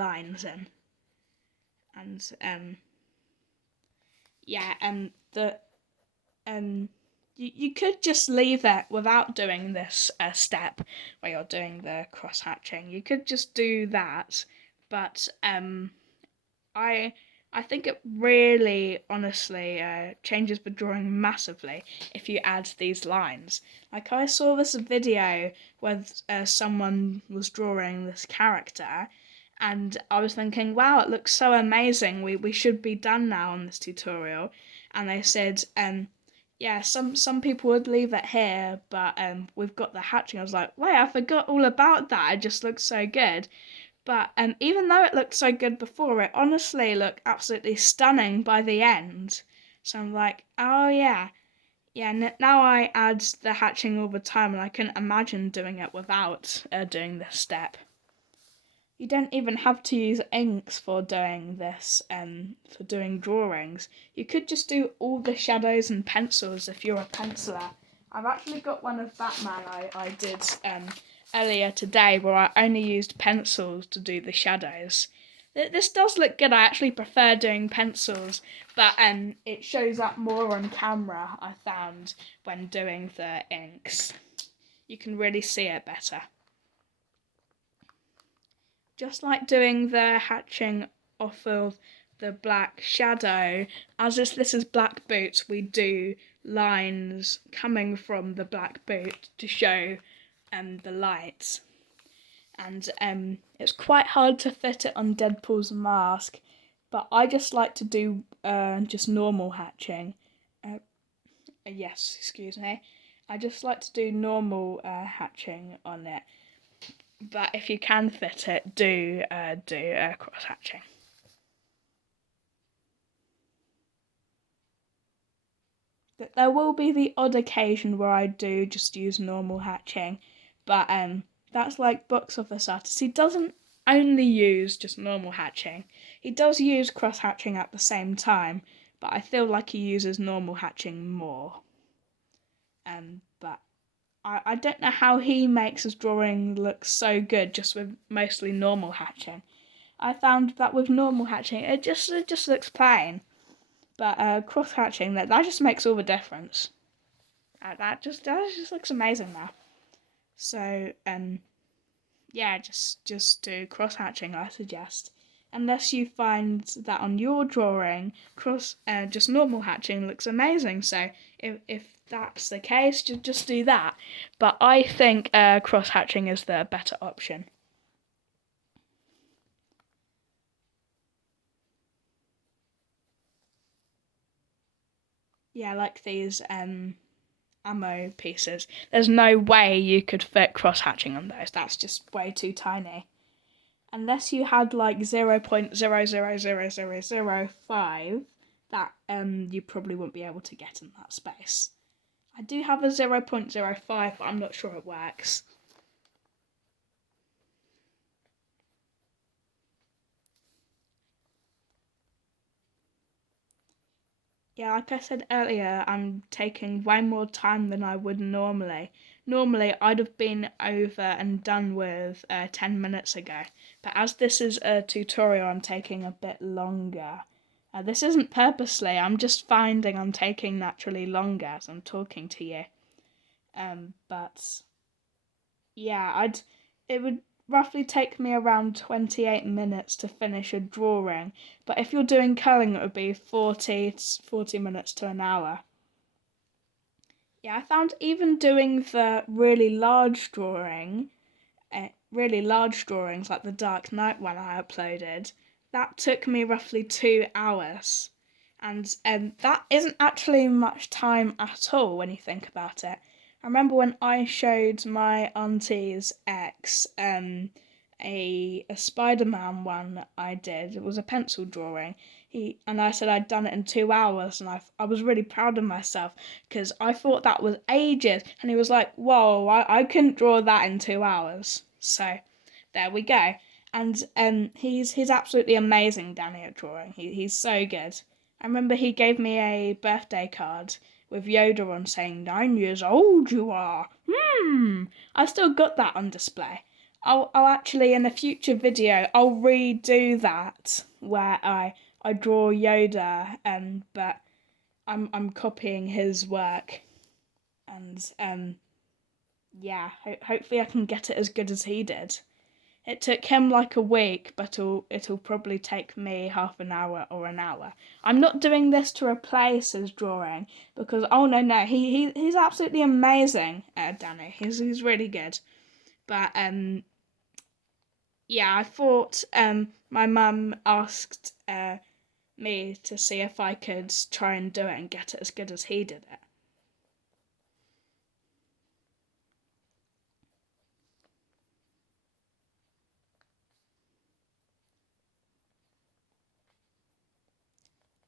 lines in. And yeah, and you could just leave it without doing this step where you're doing the cross hatching. You could just do that, but I I think it really, honestly, changes the drawing massively if you add these lines. Like I saw this video where someone was drawing this character, and I was thinking, wow, it looks so amazing. We should be done now on this tutorial. And they said, yeah, some people would leave it here, but we've got the hatching. I was like, wait, I forgot all about that. It just looks so good. But even though it looked so good before, it honestly looked absolutely stunning by the end. So I'm like, oh yeah, yeah. Now I add the hatching all the time, and I couldn't imagine doing it without doing this step. You don't even have to use inks for doing this, for doing drawings. You could just do all the shadows and pencils if you're a penciler. I've actually got one of Batman I did earlier today where I only used pencils to do the shadows. This does look good. I actually prefer doing pencils, but it shows up more on camera, I found, when doing the inks. You can really see it better. Just like doing the hatching off of the black shadow, as this is black boots, we do lines coming from the black boot to show the light. And it's quite hard to fit it on Deadpool's mask, but I just like to do just normal hatching. Yes, excuse me. I just like to do normal hatching on it. But if you can fit it, do cross hatching. There will be the odd occasion where I do just use normal hatching, but that's like box office artist. He doesn't only use just normal hatching. He does use cross hatching at the same time, but I feel like he uses normal hatching more. But I don't know how he makes his drawing look so good just with mostly normal hatching. I found that with normal hatching, it just looks plain. But cross hatching, that just makes all the difference. That just looks amazing now. So yeah, just do cross hatching, I suggest. Unless you find that on your drawing, just normal hatching looks amazing. So if that's the case, just do that. But I think cross hatching is the better option. Yeah, like these ammo pieces. There's no way you could fit cross hatching on those. That's just way too tiny. Unless you had like 0.000005, that you probably wouldn't be able to get in that space. I do have a 0.05, but I'm not sure it works. Yeah, like I said earlier, I'm taking way more time than I would normally. Normally, I'd have been over and done with 10 minutes ago. But as this is a tutorial, I'm taking a bit longer. This isn't purposely, I'm just finding I'm taking naturally longer as I'm talking to you. But yeah, it would roughly take me around 28 minutes to finish a drawing, but if you're doing curling, it would be 40 minutes to an hour. Yeah, I found even doing the really large drawings like the Dark Knight one I uploaded, that took me roughly 2 hours. And that isn't actually much time at all when you think about it. I remember when I showed my auntie's ex a Spider-Man one I did. It was a pencil drawing. I said I'd done it in 2 hours, and I was really proud of myself because I thought that was ages. And he was like, "Whoa, I couldn't draw that in 2 hours." So there we go. And he's absolutely amazing, Danny, at drawing. He's so good. I remember he gave me a birthday card with Yoda on saying 9 years old you are. I've still got that on display. I'll actually in a future video I'll redo that where I draw Yoda, but I'm copying his work, and yeah, hopefully I can get it as good as he did. It took him like a week, but it'll probably take me half an hour or an hour. I'm not doing this to replace his drawing because oh no, he's absolutely amazing, Danny. He's really good. But yeah, I thought my mum asked me to see if I could try and do it and get it as good as he did it.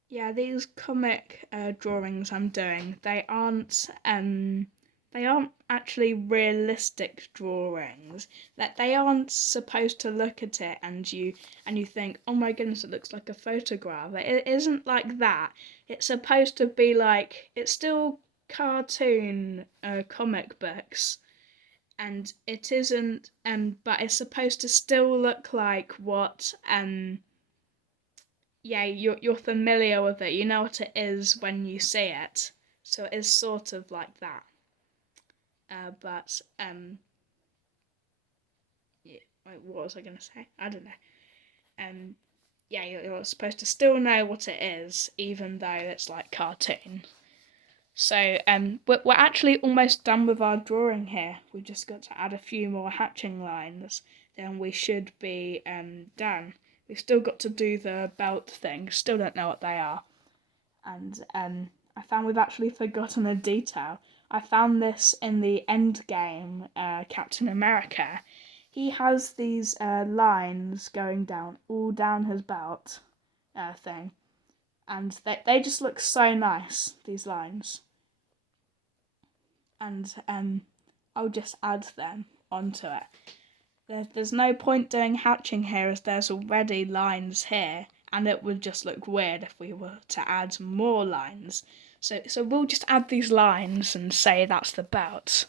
Yeah, these comic drawings I'm doing, they aren't actually realistic drawings. That they aren't supposed to look at it and you think, oh my goodness, it looks like a photograph. It isn't like that. It's supposed to be like it's still cartoon comic books, and it isn't but it's supposed to still look like what yeah, you're familiar with it. You know what it is when you see it. So it is sort of like that. But yeah, wait, what was I gonna say? I don't know. Um, yeah, you're supposed to still know what it is, even though it's like cartoon. So we're actually almost done with our drawing here. We've just got to add a few more hatching lines, then we should be done. We've still got to do the belt thing. Still don't know what they are. And I found we've actually forgotten a detail. I found this in the end game, Captain America. He has these lines going down, all down his belt thing. And they just look so nice, these lines. And I'll just add them onto it. There's no point doing hatching here as there's already lines here, and it would just look weird if we were to add more lines. So we'll just add these lines and say that's the belt.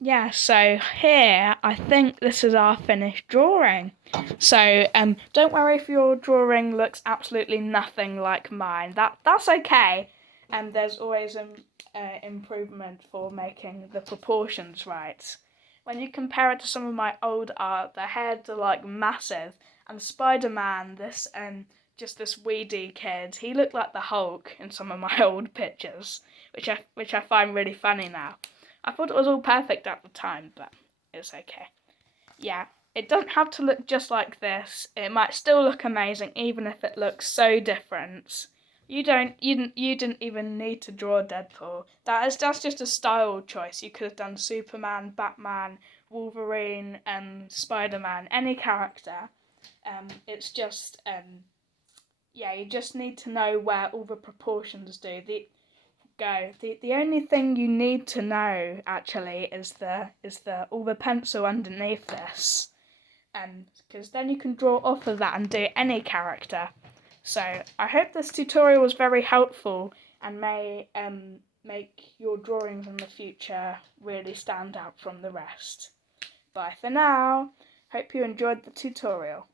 Yeah, so here I think this is our finished drawing. So don't worry if your drawing looks absolutely nothing like mine. That's okay. And there's always an improvement for making the proportions right. When you compare it to some of my old art, the heads are like massive, and Spider-Man, this just this weedy kid, he looked like the Hulk in some of my old pictures, which I find really funny now. I thought it was all perfect at the time, but it's okay. Yeah, it doesn't have to look just like this. It might still look amazing even if it looks so different. You didn't even need to draw Deadpool. That's just a style choice. You could have done Superman, Batman, Wolverine, Spider-Man, any character. It's just yeah, you just need to know where all the proportions go. The only thing you need to know actually is the all the pencil underneath this, because then you can draw off of that and do any character. So I hope this tutorial was very helpful and may make your drawings in the future really stand out from the rest. Bye for now. Hope you enjoyed the tutorial.